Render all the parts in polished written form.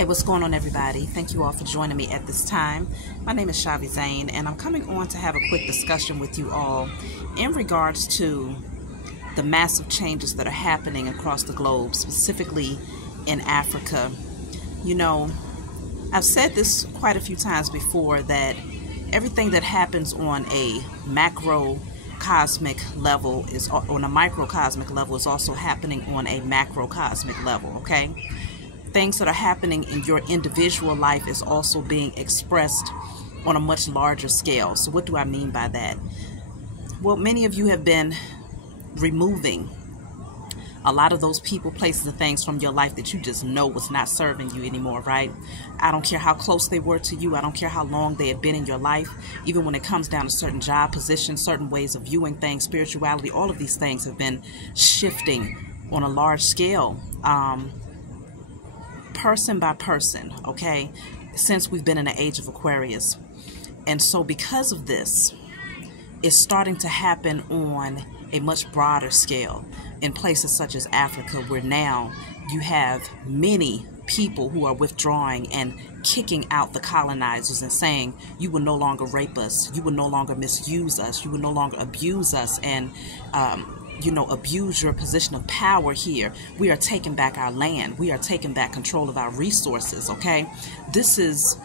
Hey, what's going on, everybody? Thank you all for joining me at this time. My name is Shavi Zane, and I'm coming on to have a quick discussion with you all in regards to the massive changes that are happening across the globe, specifically in Africa. You know, I've said this quite a few times before, that everything that happens on a macrocosmic level is on a microcosmic level is also happening on a macrocosmic level, okay? Things that are happening in your individual life is also being expressed on a much larger scale. So what do I mean by that? Well, many of you have been removing a lot of those people, places, and things from your life that you just know was not serving you anymore, right? I don't care how close they were to you. I don't care how long they had been in your life. Even when it comes down to certain job positions, certain ways of viewing things, spirituality, all of these things have been shifting on a large scale. Person by person, okay, since we've been in the age of Aquarius. And so because of this, it's starting to happen on a much broader scale in places such as Africa, where now you have many people who are withdrawing and kicking out the colonizers and saying, you will no longer rape us, you will no longer misuse us, you will no longer abuse us, and abuse your position of power here. We are taking back our land. We are taking back control of our resources, okay? This is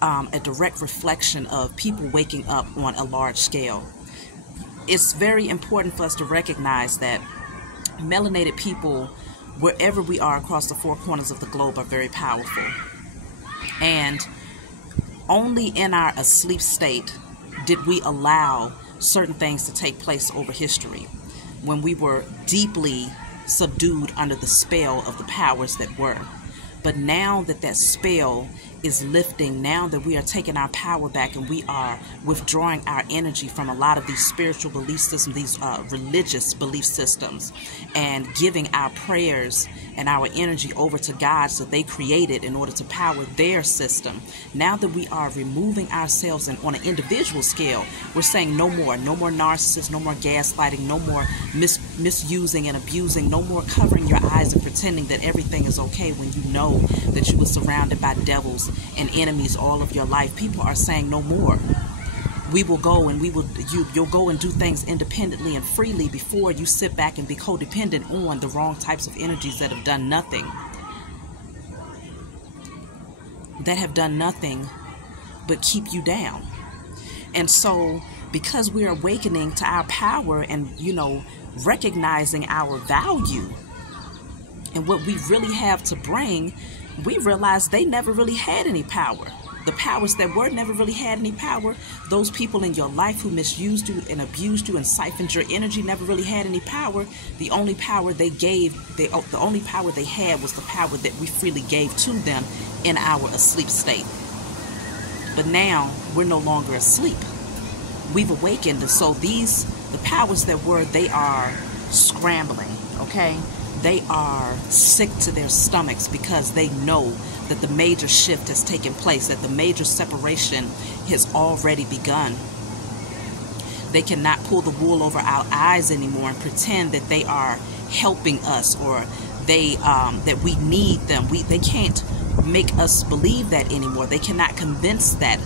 a direct reflection of people waking up on a large scale. It's very important for us to recognize that melanated people, wherever we are across the four corners of the globe, are very powerful. And only in our asleep state did we allow certain things to take place over history, when we were deeply subdued under the spell of the powers that were. But now that that spell is lifting, now that we are taking our power back and we are withdrawing our energy from a lot of these spiritual belief systems, these religious belief systems, and giving our prayers and our energy over to God so they created in order to power their system. Now that we are removing ourselves, and on an individual scale, we're saying no more narcissists, no more gaslighting, no more misusing and abusing, no more covering your eyes and pretending that everything is okay when you know that you were surrounded by devils and enemies all of your life. People are saying no more. We will go and you'll go and do things independently and freely before you sit back and be codependent on the wrong types of energies that have done nothing. That have done nothing but keep you down. And so, because we are awakening to our power and, recognizing our value and what we really have to bring, we realize they never really had any power. The powers that were never really had any power. Those people in your life who misused you and abused you and siphoned your energy never really had any power. The only power they only power they had was the power that we freely gave to them in our asleep state. But now we're no longer asleep. We've awakened, and so the powers that were, they are scrambling, okay? They are sick to their stomachs because they know that the major shift has taken place, that the major separation has already begun. They cannot pull the wool over our eyes anymore and pretend that they are helping us, or that we need them. They can't make us believe that anymore. They cannot convince that.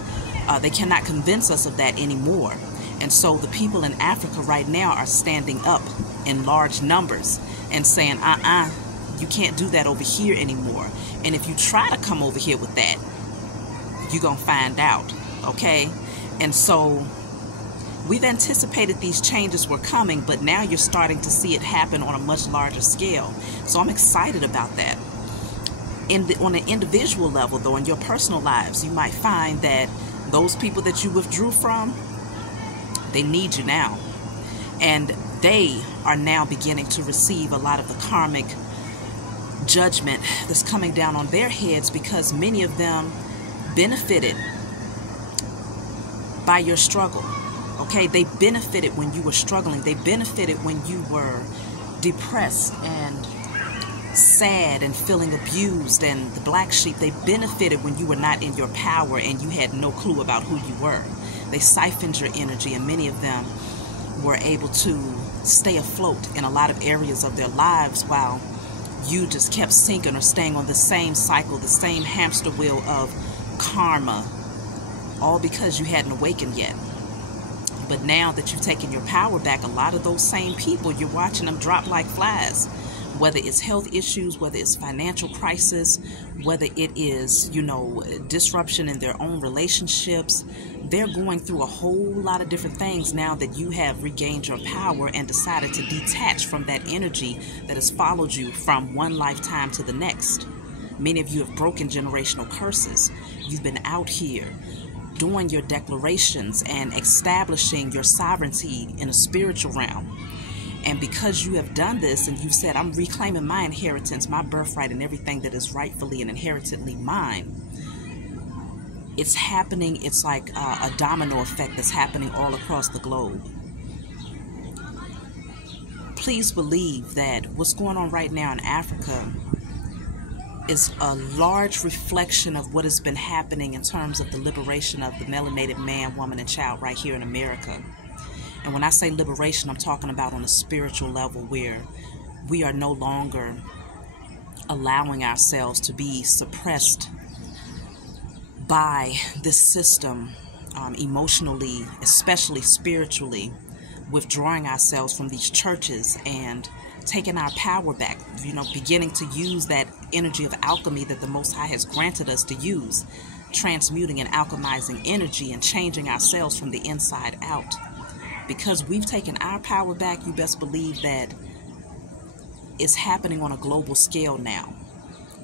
They cannot convince us of that anymore. And so the people in Africa right now are standing up in large numbers and saying, you can't do that over here anymore. And if you try to come over here with that, you're going to find out, okay? And so we've anticipated these changes were coming, but now you're starting to see it happen on a much larger scale. So I'm excited about that. On an individual level, though, in your personal lives, you might find that those people that you withdrew from, they need you now. And they are now beginning to receive a lot of the karmic judgment that's coming down on their heads, because many of them benefited by your struggle. Okay, they benefited when you were struggling. They benefited when you were depressed and sad and feeling abused and the black sheep. They benefited when you were not in your power and you had no clue about who you were. They siphoned your energy, and many of them were able to stay afloat in a lot of areas of their lives while you just kept sinking or staying on the same cycle, the same hamster wheel of karma, all because you hadn't awakened yet. But now that you've taken your power back, a lot of those same people, you're watching them drop like flies. Whether it's health issues, whether it's financial crisis, whether it is, disruption in their own relationships, they're going through a whole lot of different things now that you have regained your power and decided to detach from that energy that has followed you from one lifetime to the next. Many of you have broken generational curses. You've been out here doing your declarations and establishing your sovereignty in a spiritual realm. And because you have done this and you said, I'm reclaiming my inheritance, my birthright, and everything that is rightfully and inheritedly mine, it's happening. It's like a domino effect that's happening all across the globe. Please believe that what's going on right now in Africa is a large reflection of what has been happening in terms of the liberation of the melanated man, woman, and child right here in America. And when I say liberation, I'm talking about on a spiritual level where we are no longer allowing ourselves to be suppressed by this system, emotionally, especially spiritually, withdrawing ourselves from these churches and taking our power back, beginning to use that energy of alchemy that the Most High has granted us to use, transmuting and alchemizing energy and changing ourselves from the inside out. Because we've taken our power back, you best believe that it's happening on a global scale now.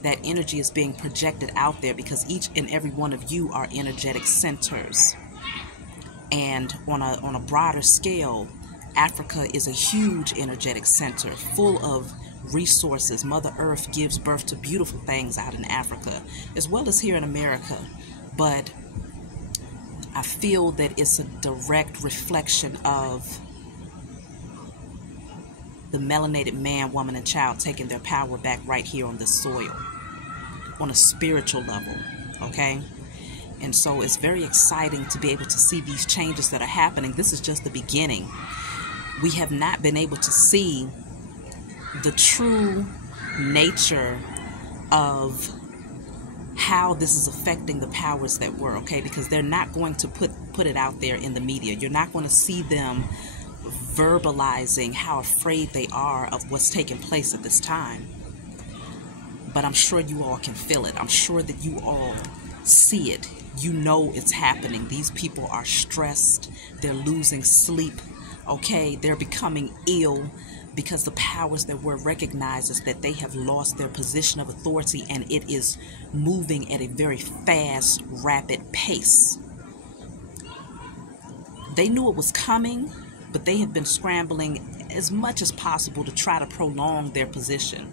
That energy is being projected out there because each and every one of you are energetic centers. And on a broader scale, Africa is a huge energetic center full of resources. Mother Earth gives birth to beautiful things out in Africa, as well as here in America. But I feel that it's a direct reflection of the melanated man, woman, and child taking their power back right here on this soil, on a spiritual level, okay? And so it's very exciting to be able to see these changes that are happening. This is just the beginning. We have not been able to see the true nature of how this is affecting the powers that were, okay? Because they're not going to put it out there in the media. You're not going to see them verbalizing how afraid they are of what's taking place at this time. But I'm sure you all can feel it. I'm sure that you all see it. You know it's happening. These people are stressed. They're losing sleep, okay? They're becoming ill because the powers that were recognizes that they have lost their position of authority, and it is moving at a very fast, rapid pace. They knew it was coming, but they have been scrambling as much as possible to try to prolong their position.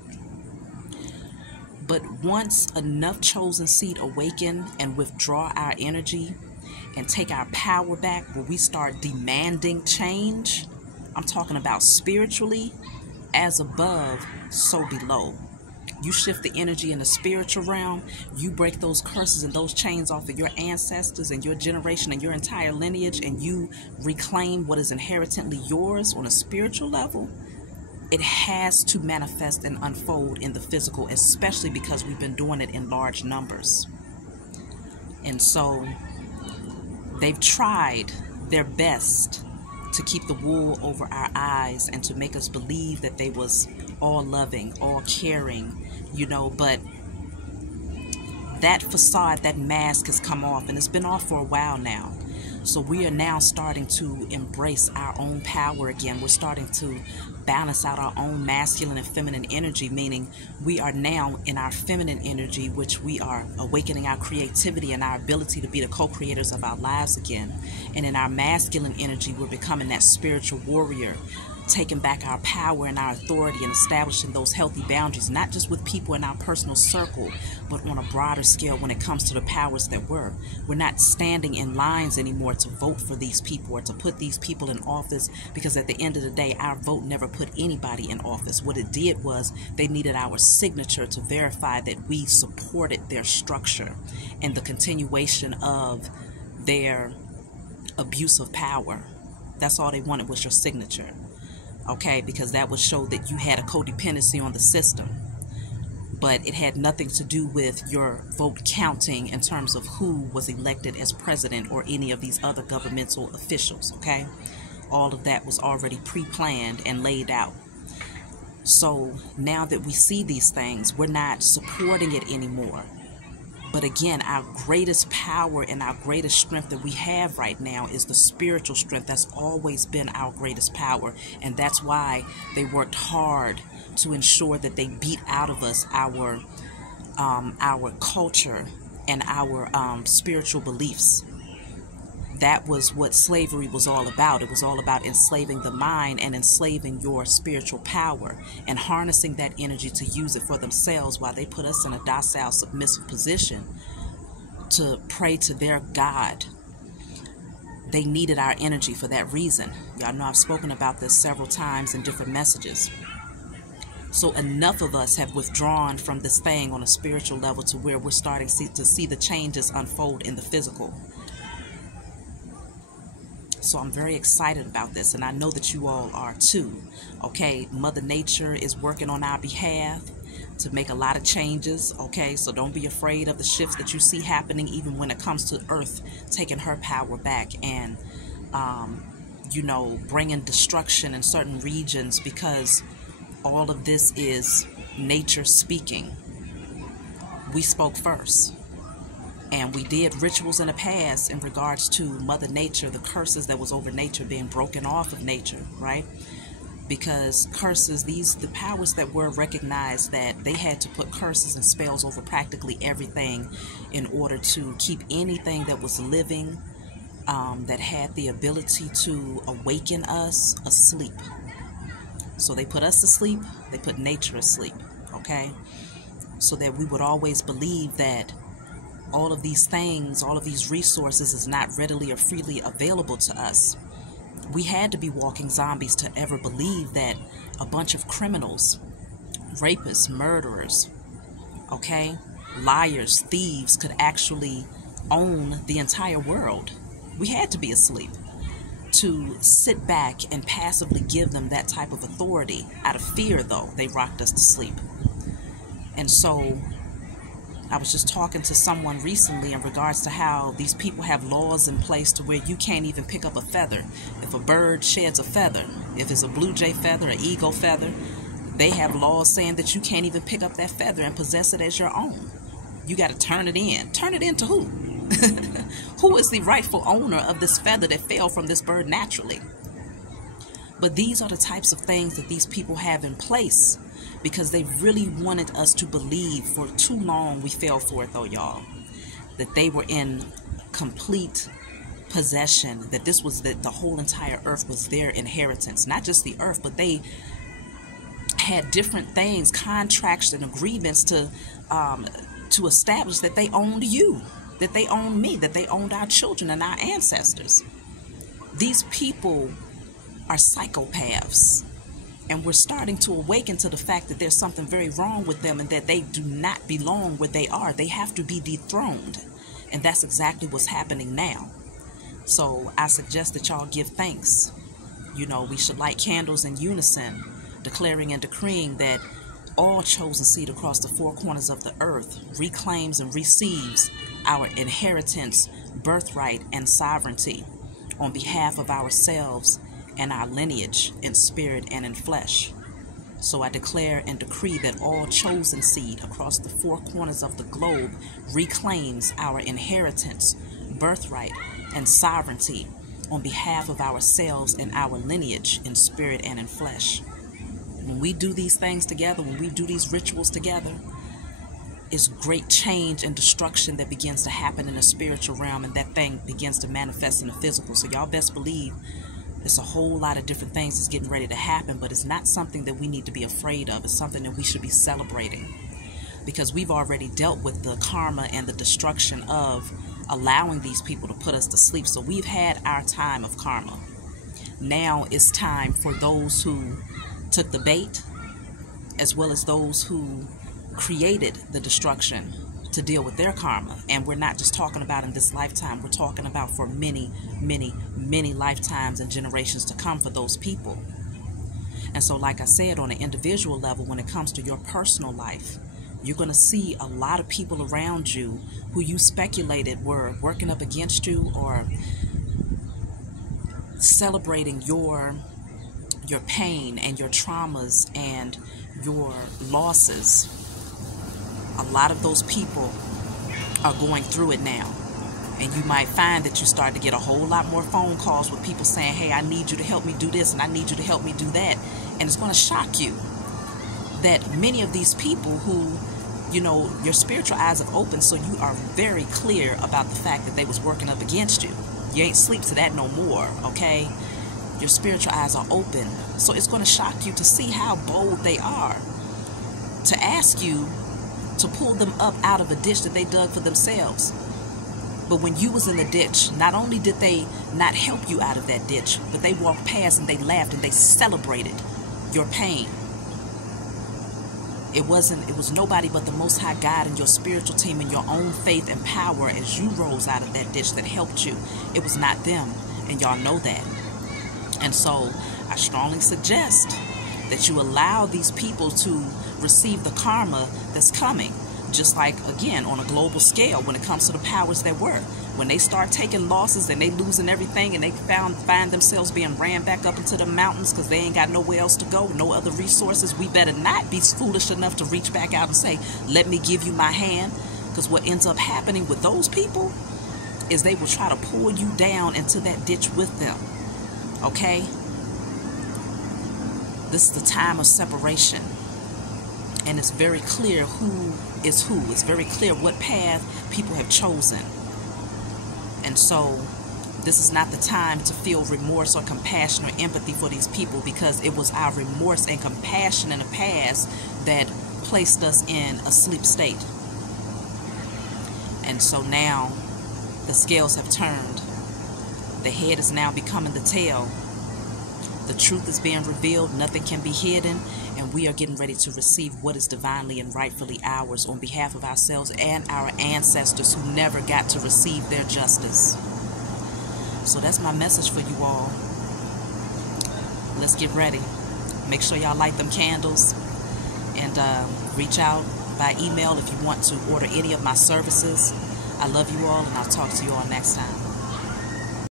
But once enough chosen seed awaken and withdraw our energy and take our power back, where we start demanding change, I'm talking about spiritually, as above, so below. You shift the energy in the spiritual realm, you break those curses and those chains off of your ancestors and your generation and your entire lineage, and you reclaim what is inherently yours on a spiritual level. It has to manifest and unfold in the physical, especially because we've been doing it in large numbers. And so they've tried their best to keep the wool over our eyes and to make us believe that they was all loving, all caring, but that facade, that mask has come off, and it's been off for a while now. So we are now starting to embrace our own power again. We're starting to balance out our own masculine and feminine energy, meaning we are now in our feminine energy, which we are awakening our creativity and our ability to be the co-creators of our lives again. And in our masculine energy, we're becoming that spiritual warrior, taking back our power and our authority and establishing those healthy boundaries, not just with people in our personal circle, but on a broader scale when it comes to the powers that were. We're not standing in lines anymore to vote for these people or to put these people in office, because at the end of the day, our vote never put anybody in office. What it did was they needed our signature to verify that we supported their structure and the continuation of their abuse of power. That's all they wanted, was your signature. Okay, because that would show that you had a codependency on the system. but it had nothing to do with your vote counting in terms of who was elected as president or any of these other governmental officials, okay? All of that was already pre-planned and laid out. So now that we see these things, we're not supporting it anymore. But again, our greatest power and our greatest strength that we have right now is the spiritual strength. That's always been our greatest power. And that's why they worked hard to ensure that they beat out of us our culture and our spiritual beliefs. That was what slavery was all about. It was all about enslaving the mind and enslaving your spiritual power and harnessing that energy to use it for themselves while they put us in a docile, submissive position to pray to their God. They needed our energy for that reason. Y'all know I've spoken about this several times in different messages. So enough of us have withdrawn from this thing on a spiritual level to where we're starting to see the changes unfold in the physical. So I'm very excited about this, and I know that you all are too. Okay, Mother Nature is working on our behalf to make a lot of changes. Okay, so don't be afraid of the shifts that you see happening, even when it comes to Earth taking her power back and, bringing destruction in certain regions, because all of this is nature speaking. We spoke first. And we did rituals in the past in regards to Mother Nature, the curses that was over nature being broken off of nature, right? Because curses, the powers that were recognized that they had to put curses and spells over practically everything in order to keep anything that was living, that had the ability to awaken us, asleep. So they put us to sleep, they put nature asleep, okay? So that we would always believe that all of these things, all of these resources is not readily or freely available to us. We had to be walking zombies to ever believe that a bunch of criminals, rapists, murderers, okay, liars, thieves could actually own the entire world. We had to be asleep to sit back and passively give them that type of authority. Out of fear, though, they rocked us to sleep. And so I was just talking to someone recently in regards to how these people have laws in place to where you can't even pick up a feather. If a bird sheds a feather, if it's a blue jay feather, an eagle feather, they have laws saying that you can't even pick up that feather and possess it as your own. You got to turn it in. Turn it in to who? Who is the rightful owner of this feather that fell from this bird naturally? But these are the types of things that these people have in place, because they really wanted us to believe for too long. We fell for it though, y'all, that they were in complete possession, that this was that the whole entire earth was their inheritance. Not just the earth, but they had different things, contracts and agreements to establish that they owned you, that they owned me, that they owned our children and our ancestors. These people are psychopaths. And we're starting to awaken to the fact that there's something very wrong with them and that they do not belong where they are. They have to be dethroned. And that's exactly what's happening now. So I suggest that y'all give thanks. We should light candles in unison, declaring and decreeing that all chosen seed across the four corners of the earth reclaims and receives our inheritance, birthright, and sovereignty on behalf of ourselves and our lineage in spirit and in flesh. So I declare and decree that all chosen seed across the four corners of the globe reclaims our inheritance, birthright, and sovereignty on behalf of ourselves and our lineage in spirit and in flesh. When we do these things together, when we do these rituals together, it's great change and destruction that begins to happen in the spiritual realm, and that thing begins to manifest in the physical. So y'all best believe there's a whole lot of different things that's getting ready to happen, but it's not something that we need to be afraid of. It's something that we should be celebrating, because we've already dealt with the karma and the destruction of allowing these people to put us to sleep. So we've had our time of karma. Now it's time for those who took the bait, as well as those who created the destruction, to deal with their karma. And we're not just talking about in this lifetime. We're talking about for many, many, many lifetimes and generations to come for those people. And so, like I said, on an individual level, when it comes to your personal life, You're going to see a lot of people around you who you speculated were working up against you or celebrating your pain and your traumas and your losses. A lot of those people are going through it now. And you might find that you start to get a whole lot more phone calls with people saying, hey, I need you to help me do this and I need you to help me do that. And it's going to shock you that many of these people who, you know, your spiritual eyes have opened, so you are very clear about the fact that they was working up against you. You ain't sleep to that no more, okay? Your spiritual eyes are open. So it's going to shock you to see how bold they are to ask you to pull them up out of a ditch that they dug for themselves. But when you was in the ditch, not only did they not help you out of that ditch, but they walked past and they laughed and they celebrated your pain. It was nobody but the Most High God and your spiritual team and your own faith and power as you rose out of that ditch that helped you. It was not them, and y'all know that. And so I strongly suggest that you allow these people to receive the karma that's coming. Just like, again, on a global scale, when it comes to the powers that were. When they start taking losses and they losing everything and they find themselves being ran back up into the mountains because they ain't got nowhere else to go, no other resources, we better not be foolish enough to reach back out and say, let me give you my hand. Because what ends up happening with those people is they will try to pull you down into that ditch with them. Okay? This is the time of separation. And it's very clear who is who. It's very clear what path people have chosen. And so this is not the time to feel remorse or compassion or empathy for these people, because it was our remorse and compassion in the past that placed us in a sleep state. And so now the scales have turned. The head is now becoming the tail. The truth is being revealed. Nothing can be hidden. And we are getting ready to receive what is divinely and rightfully ours on behalf of ourselves and our ancestors who never got to receive their justice. So that's my message for you all. Let's get ready. Make sure y'all light them candles. And reach out by email if you want to order any of my services. I love you all, and I'll talk to you all next time.